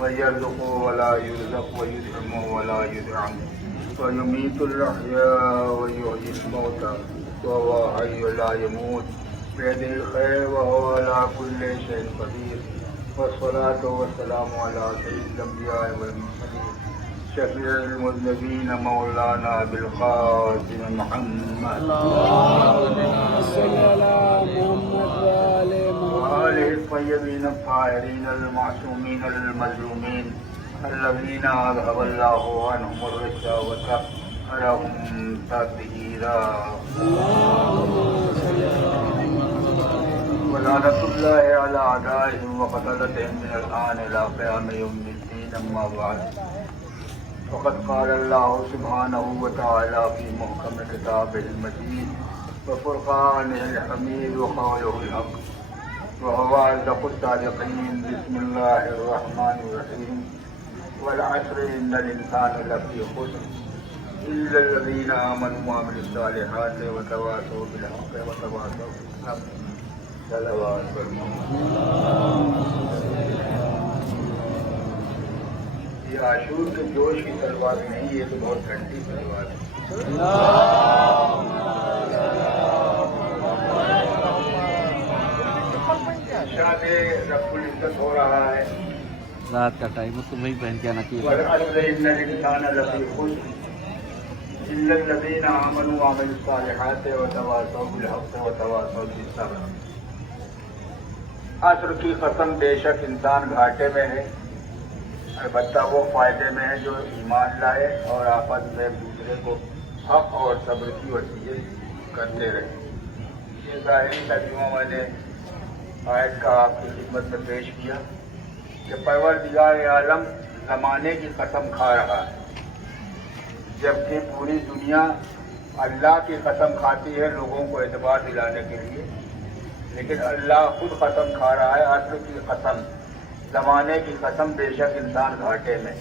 ويرزق ولا يرزق ويدعم ولا يدعم ويميت الأحياء ويحيي الموتى وهو حي لا يموت بيده الخير وهو على كل شيء قدير والصلاة والسلام على سيد الأنبياء والمرسلين شفيع المذنبين مولانا بالقاسم محمد اللهم صل على محمد وآل محمد وآله الطيبين الطاهرين المعصومين المظلومين الذين أذهب الله عنهم الرجس وسخرهم تطهيرا ولعنة الله على أعدائهم وقتلتهم من الآن إلى قيام يوم الدين أما بعد فقد قال الله سبحانه وتعالى في محكم كتابه المجيد وفرقانه الحميد وقوله الحق وهو أصدق الصادقين بسم الله الرحمن الرحيم والعصر إن الإنسان لفي خسر إلا الذين آمنوا وعملوا الصالحات وتواصوا بالحق وتواصوا بالصبر صلوات یہ عاشور کے جوش کی تلوار نہیں، یہ تو بہت ٹھنڈی تلوار ہے. شاد رب العزت ہو رہا ہے. رات کا ٹائم ہے تو وہی پہن کے آنا چاہیے. والعصر إن الإنسان لفي خسر إلا الذين آمنوا وعملوا الصالحات وتواصوا بالحق وتواصوا بالصبر. عصر کی قسم بے شک انسان گھاٹے میں ہے، البتہ وہ فائدے میں ہے جو ایمان لائے اور آپس میں ایک دوسرے کو حق اور صبر کی وصیت کرتے رہے. یہ ظاہری ترجمہ میں نے آیت کا آپ کی خدمت میں پیش کیا کہ پروردگار عالم زمانے کی قسم کھا رہا ہے، جبکہ پوری دنیا اللہ کی قسم کھاتی ہے لوگوں کو اعتبار دلانے کے لیے، لیکن اللہ خود قسم کھا رہا ہے. عصر کی قسم، زمانے کی قسم، بے شک انسان گھاٹے میں.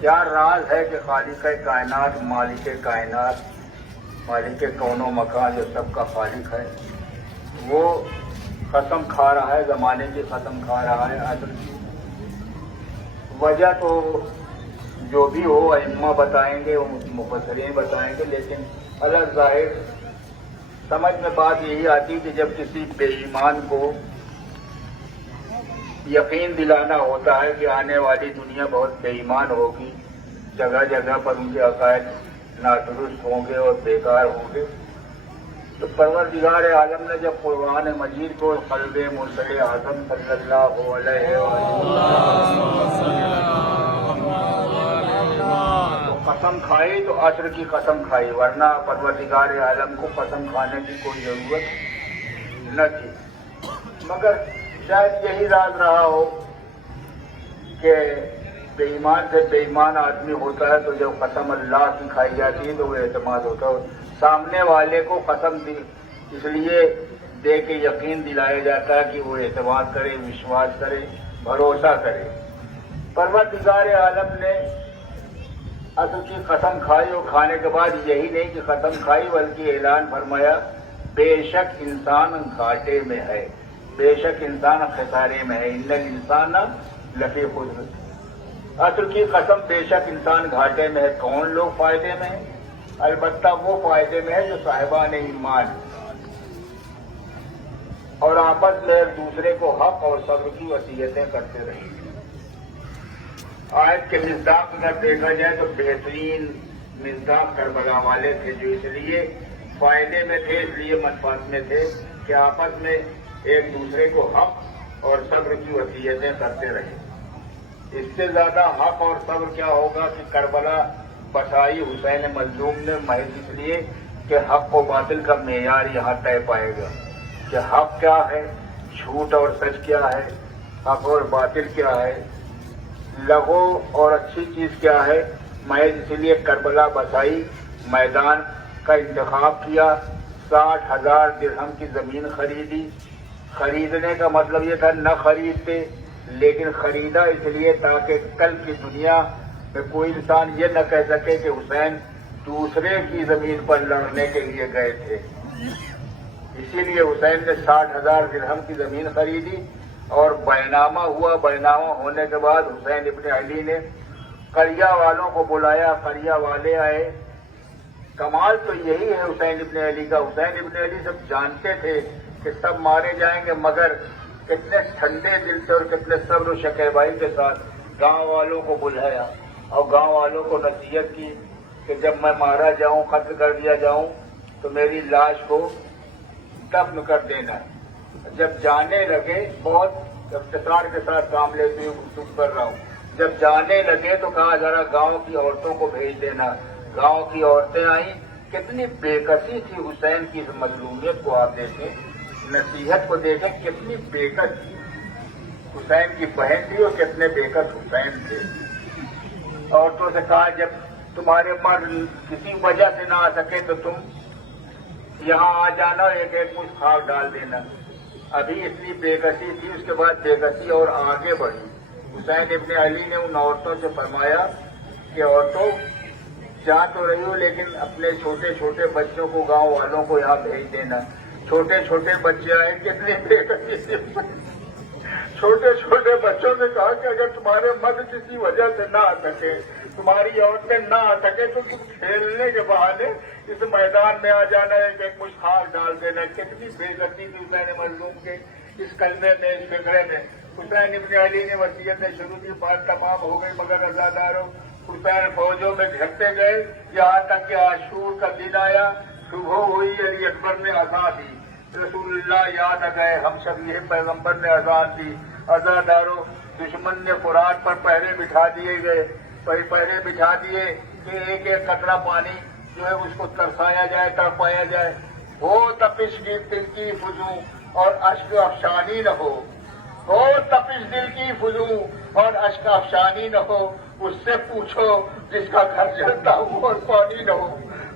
کیا راز ہے کہ خالق کائنات، مالک کائنات، مالک کون و مکان جو سب کا خالق ہے، وہ قسم کھا رہا ہے، زمانے کی قسم کھا رہا ہے. عصر کی وجہ تو جو بھی ہو ائمہ بتائیں گے، مفسرین بتائیں گے، لیکن الگ ظاہر سمجھ میں بات یہی آتی کہ جب کسی بے ایمان کو یقین دلانا ہوتا ہے کہ آنے والی دنیا بہت بے ایمان ہوگی، جگہ جگہ پر ان کے عقائد نادرست ہوں گے اور بیکار ہوں گے، تو پروردگار عالم نے جب قرآن مجید کو قلب مرسل اعظم صلی اللہ علیہ وسلم قسم کھائی تو عصر کی قسم کھائی، ورنہ پروردگار عالم کو قسم کھانے کی کوئی ضرورت نہ تھی. مگر شاید یہی راز رہا ہو کہ بے ایمان سے بے ایمان آدمی ہوتا ہے تو جب قسم اللہ کی کھائی جاتی ہے تو وہ اعتماد ہوتا ہے. سامنے والے کو قسم دی اس لیے دے کے یقین دلایا جاتا ہے کہ وہ اعتماد کرے، وشواس کرے، بھروسہ کرے. پروردگار عالم نے عصر کی قسم کھائی اور کھانے کے بعد یہی نہیں کہ قسم کھائی بلکہ اعلان فرمایا بے شک انسان گھاٹے میں ہے، بے شک انسان خسارے میں ہے. ان الانسان لفی خسر. عصر کی قسم بے شک انسان گھاٹے میں ہے. کون لوگ فائدے میں ہیں؟ البتہ وہ فائدے میں ہے جو صاحبان ایمان اور آپس میں ایک دوسرے کو حق اور صبر کی وصیتیں کرتے رہے. آیت کے مصداق اگر دیکھا جائے تو بہترین مصداق کربلا والے تھے، جو اس لیے فائدے میں تھے، اس لیے منفعت میں تھے کہ آپس میں ایک دوسرے کو حق اور صبر کی وصیتیں کرتے رہے. اس سے زیادہ حق اور صبر کیا ہوگا کہ کربلا بسائی حسین مظلوم نے محض اس لیے کہ حق و باطل کا معیار یہاں طے پائے گا کہ حق کیا ہے، جھوٹ اور سچ کیا ہے، حق اور باطل کیا ہے، لغو اور اچھی چیز کیا ہے. محض اس لیے کربلا بسائی، میدان کا انتخاب کیا، 60,000 درہم کی زمین خریدی. خریدنے کا مطلب یہ تھا نہ خریدتے، لیکن خریدا اس لیے تاکہ کل کی دنیا میں کوئی انسان یہ نہ کہہ سکے کہ حسین دوسرے کی زمین پر لڑنے کے لیے گئے تھے. اسی لیے حسین نے 60,000 درہم کی زمین خریدی اور बैनामा हुआ। बैनामा होने के बाद हुसैन इब्ने अली ने करिया वालों को बुलाया, करिया वाले आए। कमाल तो यही है हुसैन इब्ने अली का। हुसैन इब्ने अली सब जानते थे कि सब मारे जाएंगे, मगर कितने ठंडे दिल से और कितने सब्र शकीबाई के साथ गांव वालों को बुलाया और गांव वालों को नसीहत की कि जब मैं मारा जाऊं, कत्ल कर दिया जाऊं, तो मेरी लाश को दफन कर देना। जब जाने लगे, बहुत इख्तिसार के साथ काम लेते हुए गुफ्तगू कर रहा हूं, जब जाने लगे तो कहा जरा गांव की औरतों को भेज देना। गांव की औरतें आई। कितनी बेकसी थी हुसैन की इस मजलूमियत को आप देखें, नसीहत को देखें, कितनी बेकस हुसैन की बहन थी और कितने बेकस हुसैन थे। औरतों से कहा जब तुम्हारे मर्द किसी वजह से ना आ सके तो तुम यहाँ आ जाना और एक एक मुश्त खाक डाल देना। अभी इतनी बेकसी थी, उसके बाद बेकसी और आगे बढ़ी। हुसैन इब्ने अली ने उन औरतों से फरमाया कि औरतों जा तो रही हो, लेकिन अपने छोटे छोटे बच्चों को, गांव वालों को यहाँ भेज देना। छोटे छोटे बच्चे आए, कितनी बेकसी थी। छोटे छोटे बच्चों ने कहा कि अगर तुम्हारे मर्द किसी वजह से ना आ सके, तुम्हारी औरतें ना आ सके, तो तुम खेलने के बहाने इस मैदान में आ जाना, एक एक मुश्त खाक डाल देना। कितनी बेइज्जती थी हुसैन मजलूम के इस कलमे में, इस फिक्रे में। हुसैन इब्ने अली ने वसीयतें शुरू की, बात तमाम हो गई, मगर अज़ादारों हुसैन फौजों में घटते गए, यहाँ तक कि आशूर का दिन आया। सुबह हुई, अली अकबर ने अज़ान दी, रसूलुल्लाह याद आ गए, हम सब ये पैगंबर ने अज़ान दी। अज़ादारों दुश्मन ने फुरात पर पहरे बिठा दिए गए, पहरे बिठा दिए कि एक एक कतरा पानी जो है उसको तरसाया जाए, तड़पाया जाए। हो तपिश दिल की फुजू और अश्क अफशानी न हो तपिश दिल की फुजू और अश्क अफशानी न हो, उससे पूछो जिसका घर जलता हो और पानी न हो।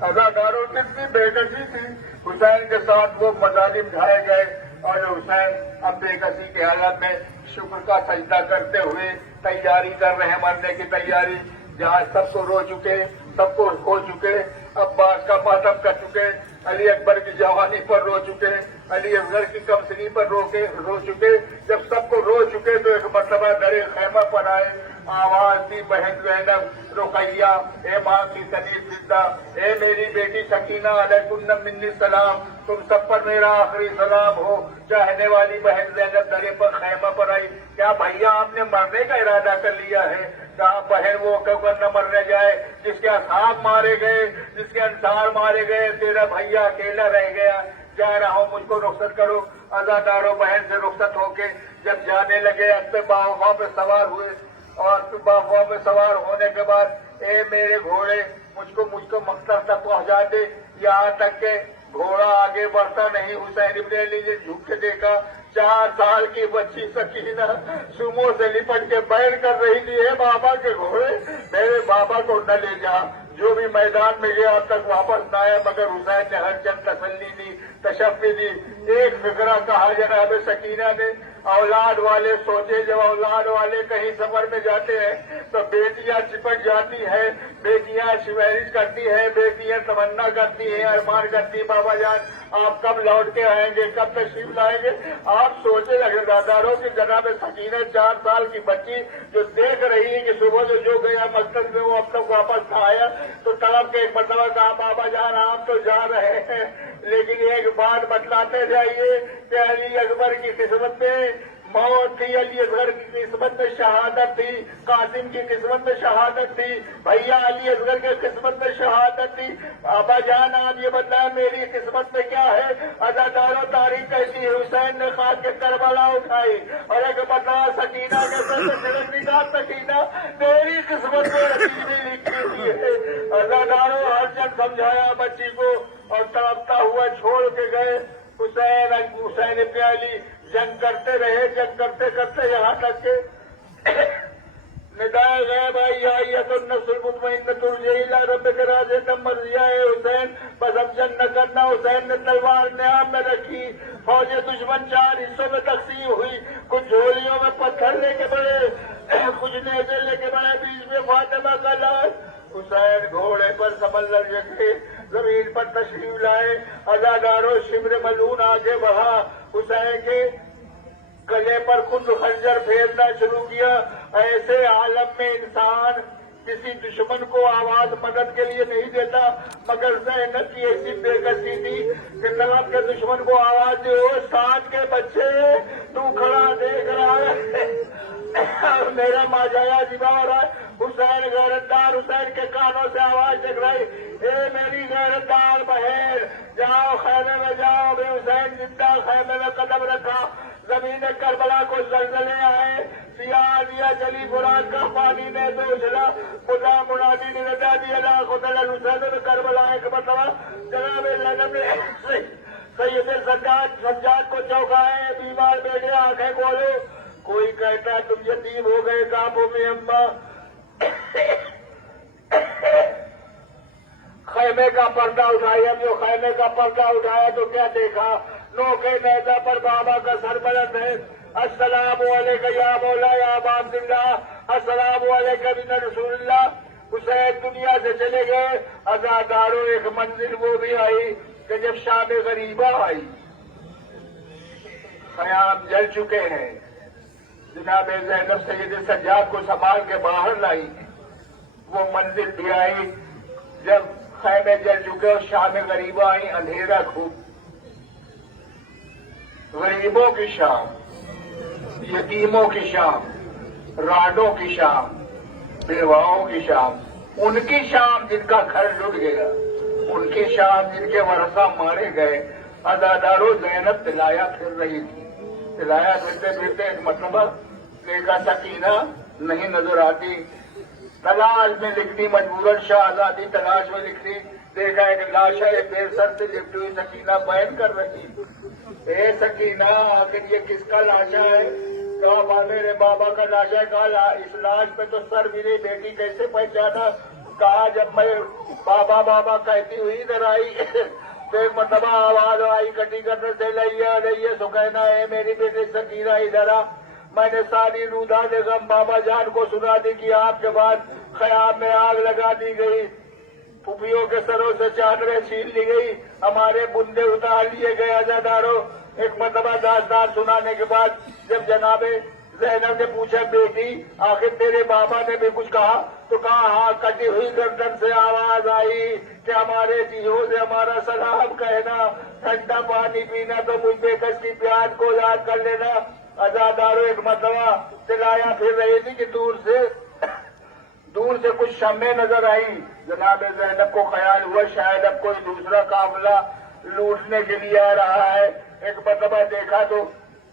अज़ादारों कितनी बेकसी थी। हुसैन के साथ वो मजालिम ढाए गए और हुसैन अब बेकसी के हालत में शुक्र का सजदा करते हुए तैयारी कर रहे हैं, मरने की तैयारी। जहाँ सबको रो चुके, सबको खो चुके, अब्बास का मातम कर चुके, अली अकबर की जवानी पर रो चुके, अली असगर की कमसनी पर रो चुके। जब सबको रो चुके तो एक मरतबा दरे खैमा पर आए, आवाज दी बहन ज़ैनब, रुकैया, ए माँ की सलीब जिंदा, ए मेरी बेटी सकीना, अलैकुन्न मिन्नी सलाम, तुम सब पर मेरा आखिरी सलाम हो। चाहने वाली बहन ज़ैनब दरे पर खैमा पर आई। क्या भैया आपने मरने का इरादा कर लिया है? कहा बहन वो कबर न मरने जाए, जिसके असहाब मारे गए, जिसके अंसार मारे गए, तेरा भैया अकेला रह गया। जा रहा हूँ, मुझको रुखसत करो। अज़ादारों बहन से रुखसत होके जब जाने लगे, अपने बाहुआ पे सवार हुए और बाहुआ पे सवार होने के बाद, ए मेरे घोड़े मुझको मकसद तक पहुंचा दे। यहाँ तक के घोड़ा आगे बढ़ता नहीं। हुसैन इब्ने अली ने झुक के देखा, 4 साल की बच्ची सकीना सुमो से लिपट के बैर कर रही थी, हे बाबा के घोड़े मेरे बाबा को न ले जा। जो भी मैदान में गया अब तक वापस न आया, मगर हुसैन ने हर चंद तसल्ली दी, तशफ़ी दी। एक फिक्रा कहा जनाब सकीना ने, औलाद वाले सोचे जब औलाद वाले कहीं सफर में जाते हैं तो बेटियां चिपट जाती है, बेटियां सिफारिश करती है, बेटियां तमन्ना करती है, अरमान करती, बाबा जान आप कब लौट के आएंगे, कब तशरीफ लाएंगे। आप सोचे लगे दादारों की जनाब सकीना 4 साल की बच्ची जो देख रही है कि सुबह जो गया मकसद में वो अब तक वापस न आया, तो तड़प के एक मरतबा कहा, बाबा जान आप तो जा रहे हैं, लेकिन एक बात बतलाते जाइए कि अली अकबर की किस्मत में मौत थी, अली असगर की किस्मत में शहादत थी, कासिम की किस्मत में शहादत थी, भैया अली असगर की किस्मत में शहादत थी। बाबा जान आप ये बताएं मेरी किस्मत में क्या है? अज़ादारों तारीख कहती है, हुसैन ने खाद के करबला उठाई और एक बता सकीना के सर से छिड़क निकाल, सकीना तेरी किस्मत में रसीदी लिखी हुई है। अज़ादारों हर जन समझाया बच्ची को और तड़पता हुआ छोड़ के गए। हुसैन इब्ने अली जंग करते रहे, जंग करते करते यहाँ तक के निदाए गए, भाई आई तो नस्ल मुतमइन्नतुल इला रब्बिक राज़ियतम मर्ज़िया है हुसैन, बस अब जंग न करना। हुसैन ने तलवार न्याम में रखी, फौज दुश्मन 4 हिस्सों में तकसीम हुई, कुछ झोलियों में पत्थर लेके बड़े, कुछ नेज़े लेके बड़े, बीच में फातिमा का लाश। हुसैन घोड़े पर समंदर जगह जमीन पर तशरीफ लाए। अज़ादारों शिब्र मलून आगे बढ़ा, हुसैन के गले पर खुद खंजर फेरना शुरू किया। ऐसे आलम में इंसान किसी दुश्मन को आवाज मदद के लिए नहीं देता, मगर ज़ैनब की ऐसी बेकसी थी कि तलब के दुश्मन को आवाज दे, ओ साथ के बच्चे तू खड़ा देख रहा है मेरा माजाया जिबा हो रहा है। हुसैन गैरतदार हुसैन के कानों से आवाज टकराई, ए मेरी गैरतदार बहन जाओ खैमे में जाओ। मैं हुसैन जिंदा खैमे में कदम रखा, जमीन करबला को जलजले आए, सियाह दिया जली बुरान का पानी ने तो उछला, खुदा मुनादी ने रजा दिया खुदा हुसैन में करबला एक मतवा जनाब ज़ैनब ने सैयद सज्जाद को चौंकाए, बीमार बेटे आंखें खोलो। कोई कहता तुम यतीम हो गए काबू में अम्मा। खैमे का पर्दा उठाया, जो खैमे का पर्दा उठाया तो क्या देखा, नोके नेजा पर बाबा का सरबलंद है। अस्सलामु अलैका या मौला या अब्दुल्लाह, अस्सलामु अलैका बिन रसूलुल्लाह। हुसैन दुनिया से चले गए। अज़ादारों एक मंजिल वो भी आई कि जब शाम गरीबा आई, ख़याम जल चुके हैं। जनाब ज़ैनब सैयद सज्जाद को संभाल के बाहर लाई। वो मंजिल भी आई जब खैमे जल चुके और शाम गरीबा आई, अंधेरा खूब। गरीबों की शाम, यतीमों की शाम, राडों की शाम, बेवाओं की शाम, उनकी शाम जिनका घर लुट गया, उनकी शाम जिनके वरसा मारे गए। अज़ादारों ज़ैनब तिलाया फिर रही थी। तिलाया फिरते फिरते एक मरतबा देखा सकीना नहीं नजर आती। तलाश में लिखती, मजबूरन शहजादी तलाश में लिखती, देखा एक लाशा एक बेसर से लिपटी हुई सकीना बयान कर रही। ए सकीना, आखिर ये किसका लाशा है? कहा मेरे बाबा का लाशा। कहा इस लाश पे तो सर भी नहीं, बेटी कैसे पहचाना? कहा जब मैं बाबा बाबा कहती हुई इधर आई तो एक मरतबा आवाज आई कटी करने से, लइया सुकैना है मेरी बेटी सकीना इधर आ। मैंने सारी रूधा बेगम बाबा जान को सुना दी कि आपके बाद ख़याम में आग लगा दी गई, फुफियों के सरों से चादरें छीन ली गई, हमारे बुंदे उतार लिए गए। अज़ादारों एक मरतबा दास्तान सुनाने के बाद जब जनाबे ज़ैनब ने पूछा, बेटी आखिर तेरे बाबा ने भी कुछ कहा? तो कहा हाँ, कटी हुई गर्दन से आवाज आई कि हमारे जियों से हमारा सलाम कहना, ठंडा पानी पीना तो मुझ बेकस की प्यास को याद कर लेना। अज़ादारों एक मरतबा तिलाया फिर रही थी कि दूर से कुछ शम्में नजर आई। जनाब ज़ैनब को ख्याल हुआ शायद अब कोई दूसरा काफिला लूटने के लिए आ रहा है। एक मरतबा देखा तो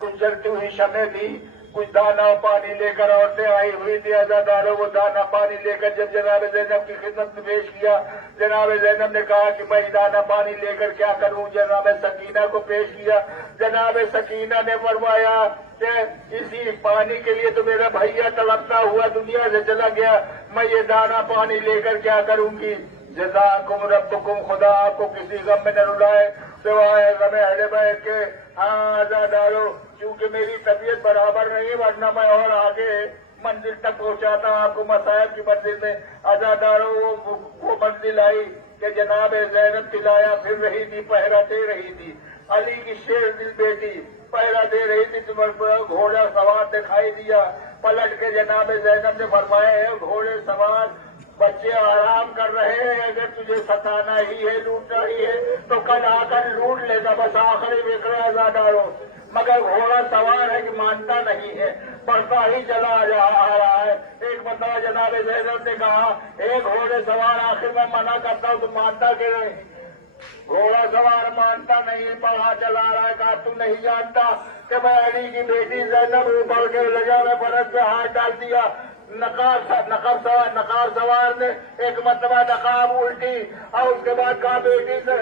कुछ जलती हुई शम्में थी, कुछ दाना पानी लेकर औरतें आई हुई थी। अज़ादारों वो दाना पानी लेकर जब जनाब ज़ैनब की खिदमत में पेश किया, जनाब ज़ैनब ने कहा कि मैं दाना पानी लेकर क्या करूं? जनाब सकीना को पेश किया। जनाब सकीना ने फरमाया कि इसी पानी के लिए तो मेरा भैया तड़पता हुआ दुनिया से चला गया, मैं ये दाना पानी लेकर क्या करूंगी? जज़ाकुम रब्बुकुम, खुदा आपको किसी गम में न रुलाए सिवाय गम अहले बैत के। हाँ अज़ादारों, क्योंकि मेरी तबीयत बराबर नहीं, वरना मैं और आगे मंजिल तक पहुंचाता आपको मसायब की मंजिल में। अज़ादारों वो मंजिल आई कि जनाब ज़ैनब तिलाया फिर रही थी, पहरा दे रही थी। अली की शेर दिल बेटी पहरा दे रही थी, तुम्हें घोड़ा सवार दिखाई दिया। पलट के जनाब ज़ैनब ने फरमाया है, घोड़े सवार बच्चे आराम कर रहे हैं, अगर तुझे सताना ही है, लूटना ही है तो कल आकर लूट लेगा, बस आखिरी फिक्र है। अज़ादारों मगर घोड़ा सवार है कि मानता नहीं है, बढ़ता ही चला आ रहा है। एक मतलब जनाब ज़ैनब ने कहा, एक घोड़े सवार आखिर में मना करता हूँ, तुम मानता क्यों नहीं? घोड़ा सवार मानता नहीं, पढ़ा चला रहा है। कहा तू नहीं जानता कि मैं अली की बेटी ज़ैनब बढ़ के लजा में फरज पे हाथ डाल दिया। नकाब सवार ने एक मरतबा नकाब उल्टी और उसके बाद कहा बेटी से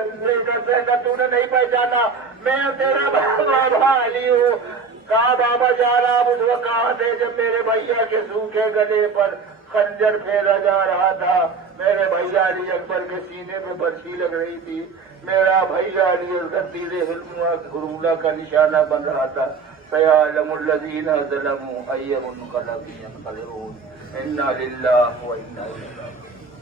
तूने नहीं पहचाना, मैं तेरा बाबा अली हूँ। कहा बाबा जाना, आप उस वक्त कहाँ थे जब मेरे भैया के सूखे गले पर खंजर फेरा जा रहा था? मेरे भैया अली अकबर के सीने में बरछी लग रही थी, मेरा भैया अली असगर तीरे हुरूला का निशाना बन रहा था। सयालमुल्लज़ीना ज़लमू अय्युल मुनक़लबिन यनक़लिबून, इन्ना लिल्लाहि व इन्ना इलैहि राजिऊन।